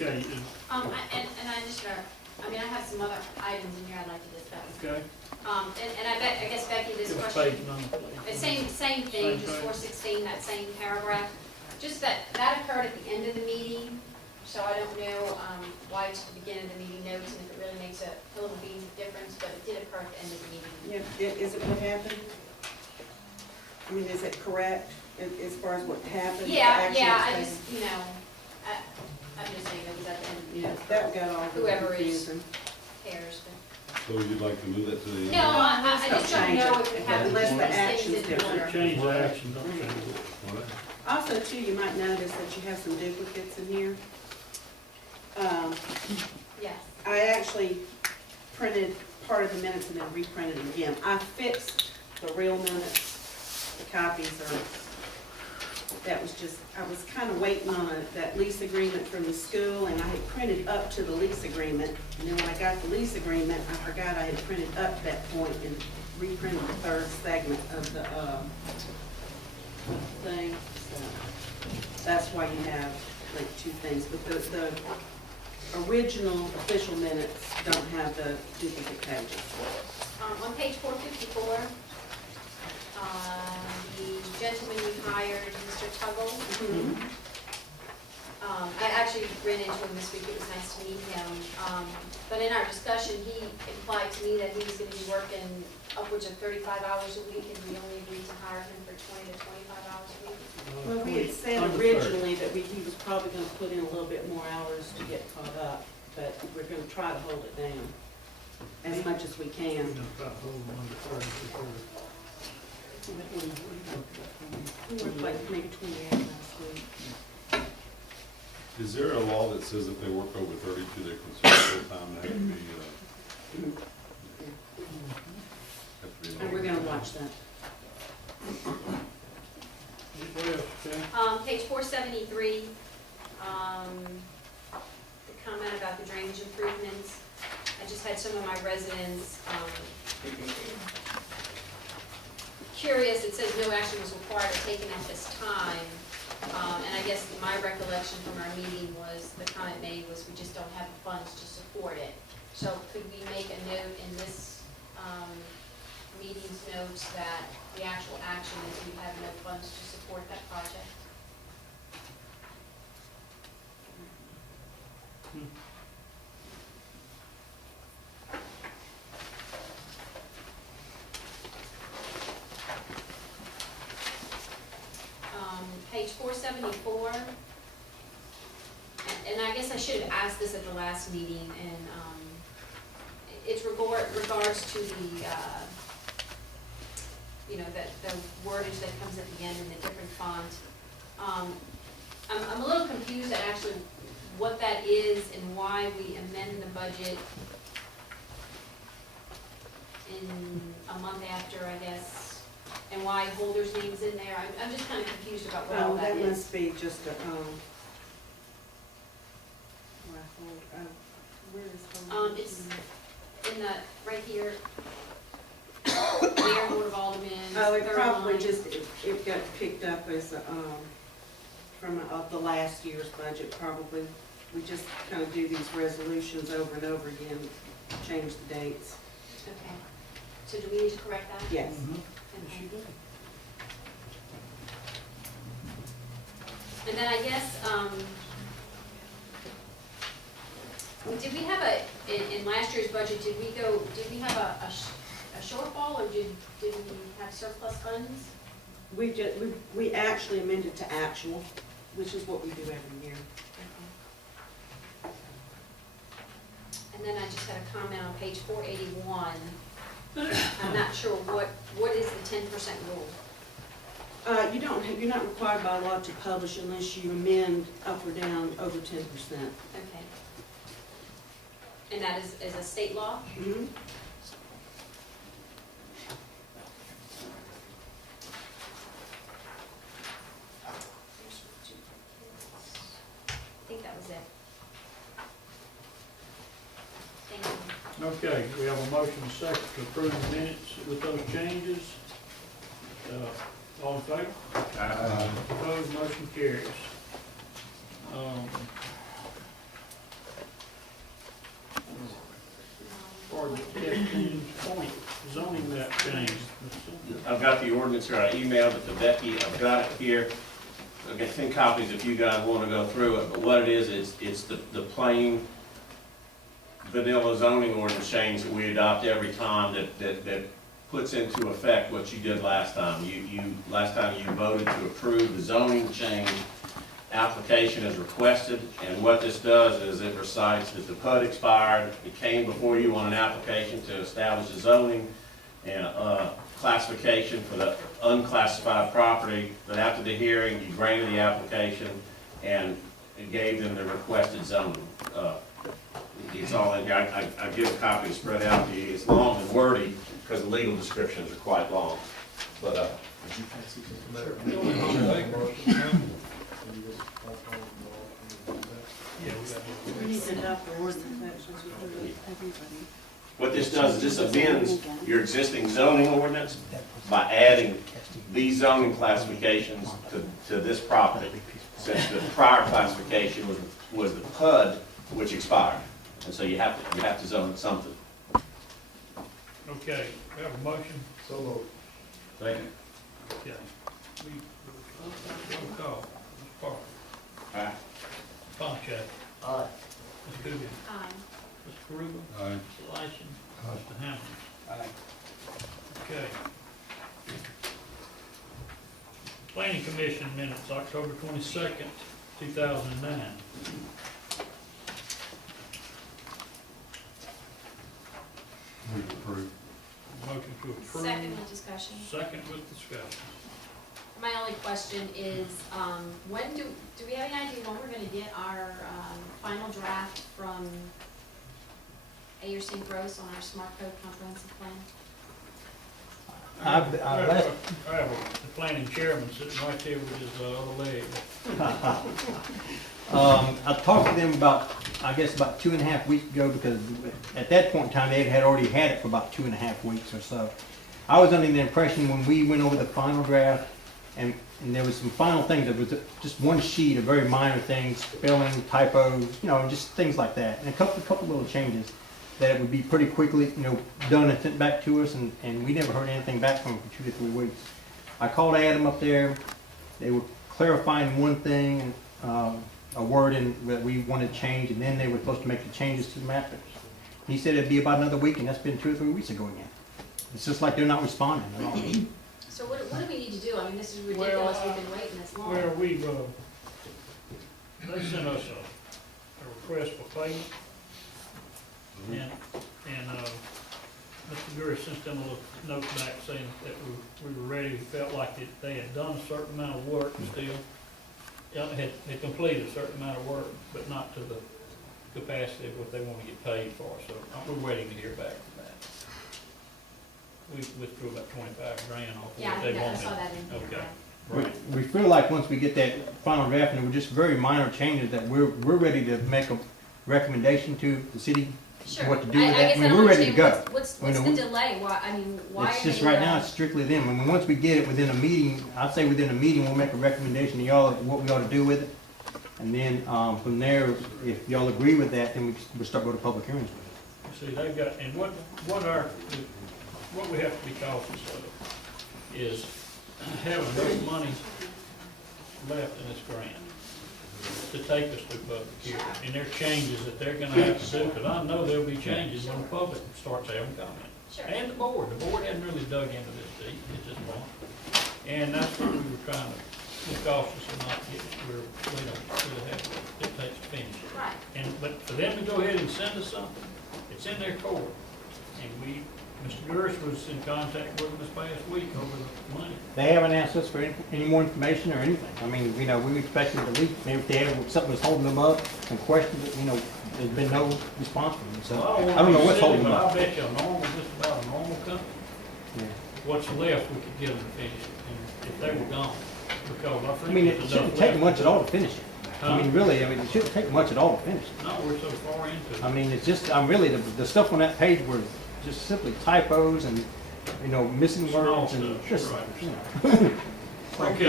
Okay, And I just, I mean, I have some other items in here I'd like to discuss. okay. And I guess Becky, this Give us question, page number, please. same Same thing, just thing. 416, that same paragraph. Just that occurred at the end of the meeting, so I don't know why it's at the beginning of the meeting notes and if it really makes a little beans of difference, but it did occur at the end of the meeting. Yeah, is it what happened? I mean, is it correct as far as what happened? the Yeah, action yeah, I was just, I'm just saying it was at the end of the taken? Yeah, meeting. that got all Whoever is- confusing. Cares, but. So you'd like to move that to the end? No, I just don't Change know it, if we have unless these the things action's in different. order. Change the action, don't change it. What? Also, too, you might notice that you have some duplicates in here. Yes. I actually printed part of the minutes and then reprinted them again. I fixed the real minutes, the copies are, that was just, I was kind of waiting on that lease agreement from the school, and I had printed up to the lease agreement. And then when I got the lease agreement, I forgot I had printed up that point and reprinted the third segment of the thing. So that's why you have like two things, but the original official minutes don't have the duplicate pages. On page 454, the gentleman we hired, Mr. Tuggle, I actually ran into him this week, it was nice to meet him. But in our discussion, he implied to me that he was gonna be working upwards of 35 hours a week, and we only agreed to hire him for 20 to 25 hours a week. Well, we had said Under 30. originally that he was probably gonna put in a little bit more hours to get caught up, but we're gonna try to hold it down as much as we We're can. gonna try to hold them under 30 for sure. We worked like maybe 28 last week. Is there a law that says if they work over 32, they're considered full-time, they have to be, And we're gonna watch that. What else, okay? Page 473, the comment about the drainage improvements. I just had some of my residents curious. It says no action was required or taken at this time. And I guess my recollection from our meeting was, the comment made was, we just don't have the funds to support it. So could we make a note in this meeting's notes that the actual action is we have no funds to support that project? Page 474, and I guess I should have asked this at the last meeting, and it's regards to the, the wordage that comes at the end in the different font. I'm a little confused at actually what that is and why we amend the budget in a month after, I guess, and why Holder's name's in there. I'm just kind of confused about what all Oh, that that is. must be just a, where is Holmes? It's in the, right here, Mayor, Board of Aldermen, Oh, it third probably line. just, it got picked up as, from the last year's budget, probably. We just kind of do these resolutions over and over again, change the dates. Okay, so do we need to correct that? Yes. Mhm. Yes, Okay. you do. And then I guess, did we have in last year's budget, did we have a shortfall, or did we have surplus funds? We actually amended to actual, which is what we do every year. Okay. And then I just had a comment on page 481. I'm not sure what is the 10% rule? You're not required by law to publish unless you amend up or down over 10%. Okay. And that is a state law? Mhm. I think that was it. Thank you. Okay, we have a motion and a second to approve the minutes with those changes. All in favor? Opposed, motion carries. change. I've got the ordinance here, I emailed it to Becky, I've got it here. I've got 10 copies if you guys want to go through it, but what it is, it's the plain vanilla zoning ordinance change that we adopt every time that puts into effect what you did last time. Last time you voted to approve the zoning change application as requested, and what this does is it recites that the PUD expired, it came before you on an application to establish a zoning and classification for the unclassified property, but after the hearing, you granted the application and it gave them the requested zoning. It's all in here. I give a copy spread out to you. It's long and wordy because the legal descriptions are quite long. But, We need to adopt the ordinance sections with everybody. what this does is this amends your existing zoning ordinance by adding these zoning classifications to this property, since the prior classification was the PUD, which expired. And so you have to zone it something. Okay, we have a motion. So moved. Second. Okay. Roll call. Ms. Parker. Aye. Boncheck. Aye. Ms. Coogan. Aye. Mr. Karuba. Aye. Mr. Lyson. Mr. Hammond. Aye. Okay. Planning Commission minutes, October 22nd, 2009. Move to approve. Motion to approve. Second with discussion. Second with discussion. My only question is, when do we have any idea when we're gonna get our, final draft from Ayers Gross on our smart code comprehensive plan? I have the planning chairman sitting right there with his other leg. I talked to them about, I guess about 2.5 weeks ago, because at that point in time, they had already had it for about 2.5 weeks or so. I was under the impression when we went over the final draft, and there was some final things, there was just one sheet of very minor things, spelling, typos, just things like that, and a couple little changes, that it would be pretty quickly, done and sent back to us, and we never heard anything back from them for 2 to 3 weeks. I called Adam up there, they were clarifying one thing, a word that we wanted changed, and then they were supposed to make the changes to the mappers. He said it'd be about another week, and that's been 2 or 3 weeks ago again. It's just like they're not responding at all. So what do we need to do? I mean, this is ridiculous, we've been waiting this long. Where they sent us a request for payment. And Mr. Gurry sent them a little note back saying that we were ready, we felt like that they had done a certain amount of work still. Had completed a certain amount of work, but not to the capacity of what they want to get paid for, so we're waiting to hear back from that. We withdrew about 25 grand off Yeah, what I they think I wanted. saw that in here. Okay, We- right. We feel like once we get that final draft, and it were just very minor changes, that we're ready to make a recommendation to the city, Sure. what to do with I that. guess I don't We're ready to go. understand what's We know the we- delay? Why are It's just they, right now, it's strictly them. And once we get it within a meeting, I'd say within a meeting, we'll make a recommendation to y'all of what we ought to do with it. And then, from there, if y'all agree with that, then we'll start going to public hearings with it. See, they've got, and what we have to be cautious of is having enough money left in this grant to take us to public hearing. And there are changes that they're gonna have to do, because I know there'll be changes when the public starts having comment. Sure. And the board hadn't really dug into this deep, it just won't. And that's what we were trying to be cautious and not get where we don't really have what it takes to finish it. right, But for them to go ahead and send us something, it's in their court. And Mr. Gurris was in contact with them this past week over the money. They haven't asked us for any more information or anything. I mean, we expected to leak. Maybe if they had something was holding them up and questioned it, there's been no response from them. So Well, I don't know what's holding them But up. I bet you just about a normal company, Yeah. what's left, we could get them to finish it, and if they were gone, because I I think. mean, it there's shouldn't enough take left much to at do. all to finish it. I mean, really, it shouldn't take much at all to finish it. No, we're so far into I it. mean, it's just, really, the stuff on that page were just simply typos and, missing Small words and stuff, just, right. you know. Okay.